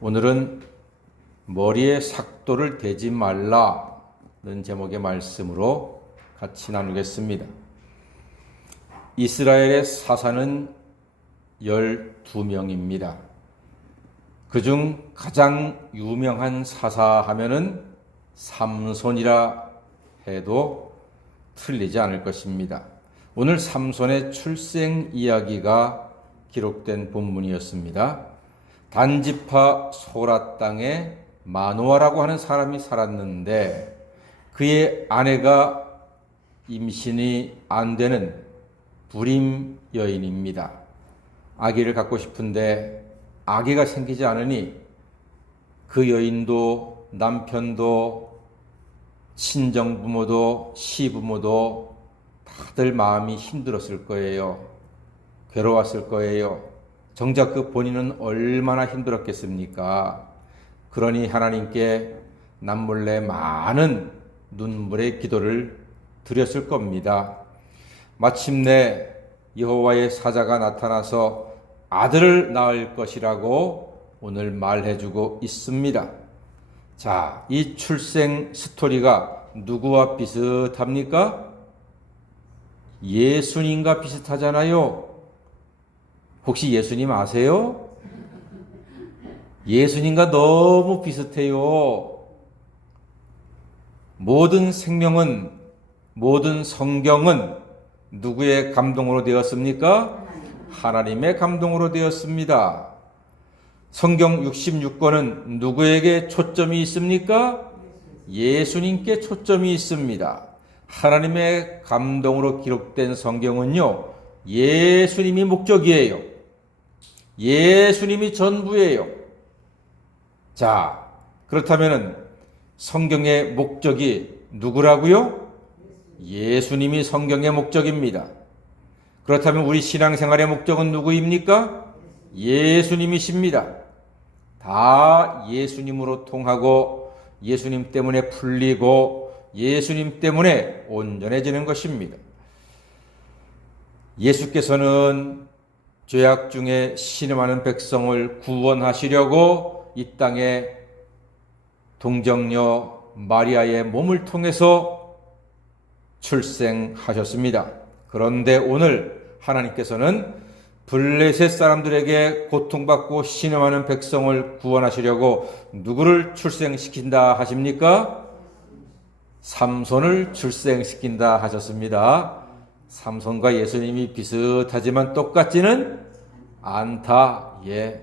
오늘은 머리에 삭도를 대지 말라는 제목의 말씀으로 같이 나누겠습니다. 이스라엘의 사사는 12명입니다. 그중 가장 유명한 사사 하면은 삼손이라 해도 틀리지 않을 것입니다. 오늘 삼손의 출생 이야기가 기록된 본문이었습니다. 단지파 소라 땅에 마노아라고 하는 사람이 살았는데 그의 아내가 임신이 안 되는 불임 여인입니다. 아기를 갖고 싶은데 아기가 생기지 않으니 그 여인도 남편도 친정부모도 시부모도 다들 마음이 힘들었을 거예요. 괴로웠을 거예요. 정작 그 본인은 얼마나 힘들었겠습니까? 그러니 하나님께 남몰래 많은 눈물의 기도를 드렸을 겁니다. 마침내 여호와의 사자가 나타나서 아들을 낳을 것이라고 오늘 말해주고 있습니다. 자, 이 출생 스토리가 누구와 비슷합니까? 예수님과 비슷하잖아요. 혹시 예수님 아세요? 예수님과 너무 비슷해요. 모든 생명은, 모든 성경은 누구의 감동으로 되었습니까? 하나님의 감동으로 되었습니다. 성경 66권은 누구에게 초점이 있습니까? 예수님께 초점이 있습니다. 하나님의 감동으로 기록된 성경은요, 예수님이 목적이에요. 예수님이 전부예요. 자, 그렇다면 성경의 목적이 누구라고요? 예수님이 성경의 목적입니다. 그렇다면 우리 신앙생활의 목적은 누구입니까? 예수님이십니다. 다 예수님으로 통하고 예수님 때문에 풀리고 예수님 때문에 온전해지는 것입니다. 예수께서는 죄악 중에 신음하는 백성을 구원하시려고 이 땅에 동정녀 마리아의 몸을 통해서 출생하셨습니다. 그런데 오늘 하나님께서는 블레셋 사람들에게 고통받고 신음하는 백성을 구원하시려고 누구를 출생시킨다 하십니까? 삼손을 출생시킨다 하셨습니다. 삼손과 예수님이 비슷하지만 똑같지는 않다. 예.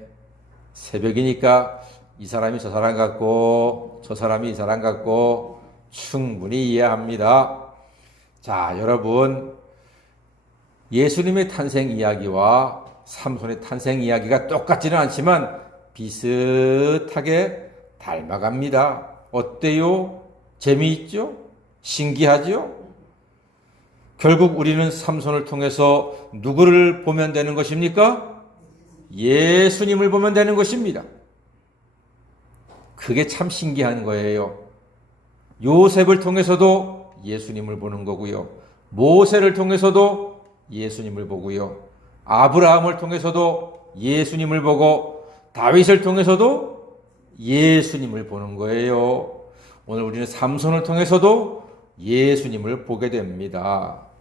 새벽이니까 이 사람이 저 사람 같고 저 사람이 이 사람 같고 충분히 이해합니다. 자, 여러분, 예수님의 탄생 이야기와 삼손의 탄생 이야기가 똑같지는 않지만 비슷하게 닮아갑니다. 어때요? 재미있죠? 신기하죠? 결국 우리는 삼손을 통해서 누구를 보면 되는 것입니까? 예수님을 보면 되는 것입니다. 그게 참 신기한 거예요. 요셉을 통해서도 예수님을 보는 거고요. 모세를 통해서도 예수님을 보고요. 아브라함을 통해서도 예수님을 보고 다윗을 통해서도 예수님을 보는 거예요. 오늘 우리는 삼손을 통해서도 예수님을 보게 됩니다.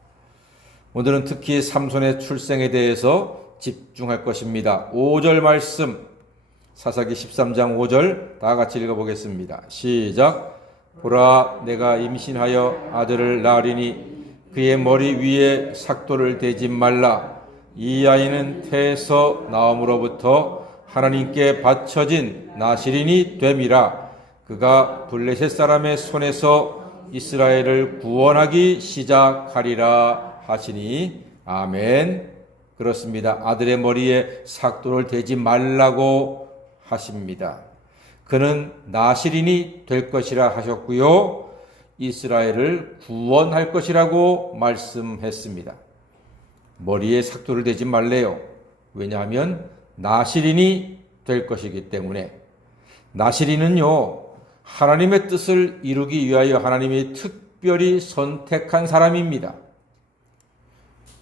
오늘은 특히 삼손의 출생에 대해서 집중할 것입니다. 5절 말씀, 사사기 13장 5절 다 같이 읽어보겠습니다. 시작. 보라, 내가 임신하여 아들을 낳으리니 그의 머리 위에 삭도를 대지 말라. 이 아이는 태에서 나옴으로부터 하나님께 바쳐진 나실인이 됨이라. 그가 블레셋 사람의 손에서 이스라엘을 구원하기 시작하리라 하시니. 아멘. 그렇습니다. 아들의 머리에 삭도를 대지 말라고 하십니다. 그는 나실인이 될 것이라 하셨고요. 이스라엘을 구원할 것이라고 말씀했습니다. 머리에 삭도를 대지 말래요. 왜냐하면 나실인이 될 것이기 때문에. 나실인은요, 하나님의 뜻을 이루기 위하여 하나님이 특별히 선택한 사람입니다.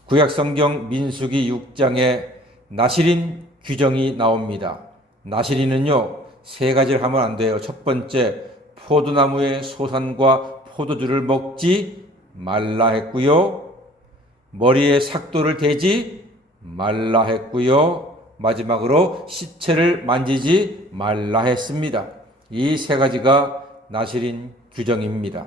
구약성경 민수기 6장에 나실인 규정이 나옵니다. 나실인은요, 세 가지를 하면 안 돼요. 첫 번째, 포도나무의 소산과 포도주를 먹지 말라 했고요. 머리에 삭도를 대지 말라 했고요. 마지막으로 시체를 만지지 말라 했습니다. 이 세 가지가 나실인 규정입니다.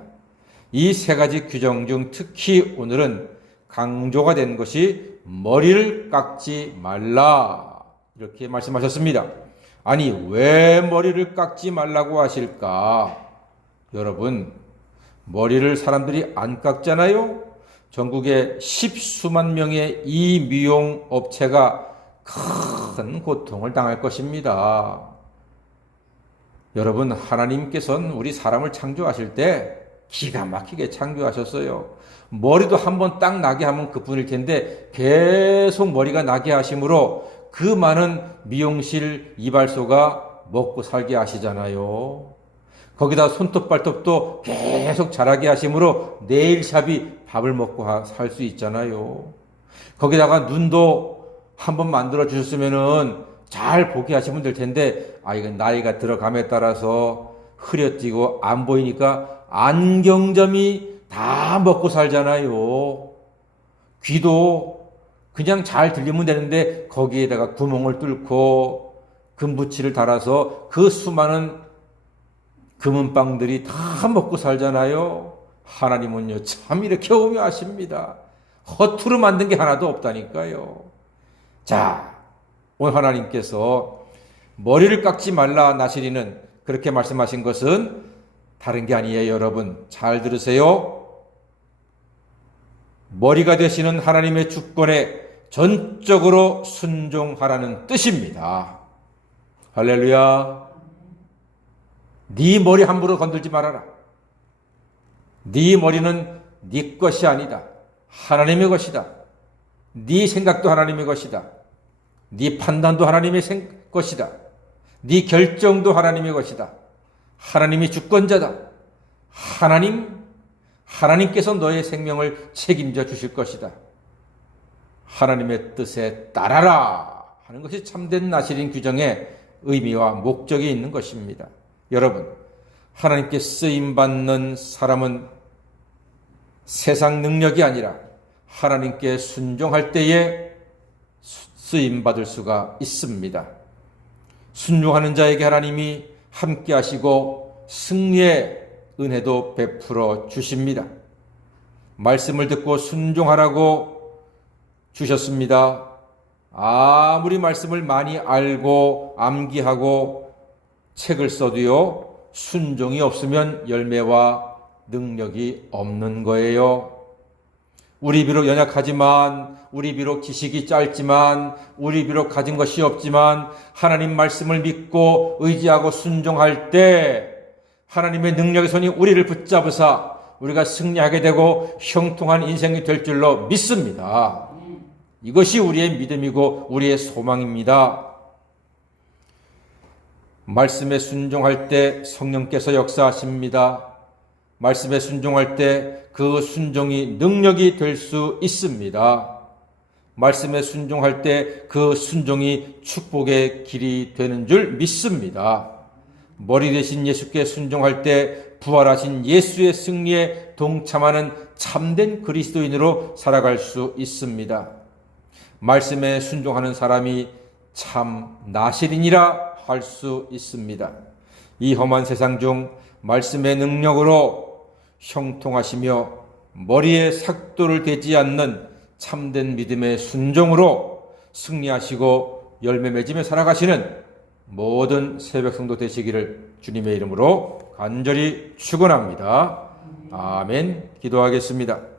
이 세 가지 규정 중 특히 오늘은 강조가 된 것이 머리를 깎지 말라 이렇게 말씀하셨습니다. 아니 왜 머리를 깎지 말라고 하실까? 여러분 머리를 사람들이 안 깎잖아요. 전국에 10수만 명의 이 미용 업체가 큰 고통을 당할 것입니다. 여러분 하나님께서는 우리 사람을 창조하실 때 기가 막히게 창조하셨어요. 머리도 한번 딱 나게 하면 그뿐일 텐데 계속 머리가 나게 하심으로 그 많은 미용실 이발소가 먹고 살게 하시잖아요. 거기다 손톱 발톱도 계속 자라게 하심으로 네일샵이 밥을 먹고 살 수 있잖아요. 거기다가 눈도 한번 만들어 주셨으면은 잘 보게 하시면 될 텐데 이건 나이가 들어감에 따라서 흐려지고 안 보이니까 안경점이 다 먹고 살잖아요. 귀도 그냥 잘 들리면 되는데 거기에다가 구멍을 뚫고 금붙이를 달아서 그 수많은 금은빵들이 다 먹고 살잖아요. 하나님은요 참 이렇게 오묘하십니다. 허투루 만든 게 하나도 없다니까요. 자, 오늘 하나님께서 머리를 깎지 말라 나시리는 그렇게 말씀하신 것은 다른 게 아니에요. 여러분 잘 들으세요. 머리가 되시는 하나님의 주권에 전적으로 순종하라는 뜻입니다. 할렐루야. 네 머리 함부로 건들지 말아라. 네 머리는 네 것이 아니다. 하나님의 것이다. 네 생각도 하나님의 것이다. 네 판단도 하나님의 것이다. 네 결정도 하나님의 것이다. 하나님이 주권자다. 하나님께서 너의 생명을 책임져 주실 것이다. 하나님의 뜻에 따라라 하는 것이 참된 나실인 규정의 의미와 목적이 있는 것입니다. 여러분, 하나님께 쓰임받는 사람은 세상 능력이 아니라 하나님께 순종할 때에 쓰임받을 수가 있습니다. 순종하는 자에게 하나님이 함께 하시고 승리의 은혜도 베풀어 주십니다. 말씀을 듣고 순종하라고 주셨습니다. 아무리 말씀을 많이 알고 암기하고 책을 써도요, 순종이 없으면 열매와 능력이 없는 거예요. 우리 비록 연약하지만, 우리 비록 지식이 짧지만, 우리 비록 가진 것이 없지만 하나님 말씀을 믿고 의지하고 순종할 때 하나님의 능력의 손이 우리를 붙잡으사 우리가 승리하게 되고 형통한 인생이 될 줄로 믿습니다. 이것이 우리의 믿음이고 우리의 소망입니다. 말씀에 순종할 때 성령께서 역사하십니다. 말씀에 순종할 때 그 순종이 능력이 될 수 있습니다. 말씀에 순종할 때 그 순종이 축복의 길이 되는 줄 믿습니다. 머리 대신 예수께 순종할 때 부활하신 예수의 승리에 동참하는 참된 그리스도인으로 살아갈 수 있습니다. 말씀에 순종하는 사람이 참 나실이니라 할 수 있습니다. 이 험한 세상 중 말씀의 능력으로 형통하시며 머리에 삭도를 대지 않는 참된 믿음의 순종으로 승리하시고 열매 맺으며 살아가시는 모든 새벽 성도 되시기를 주님의 이름으로 간절히 축원합니다. 아멘. 기도하겠습니다.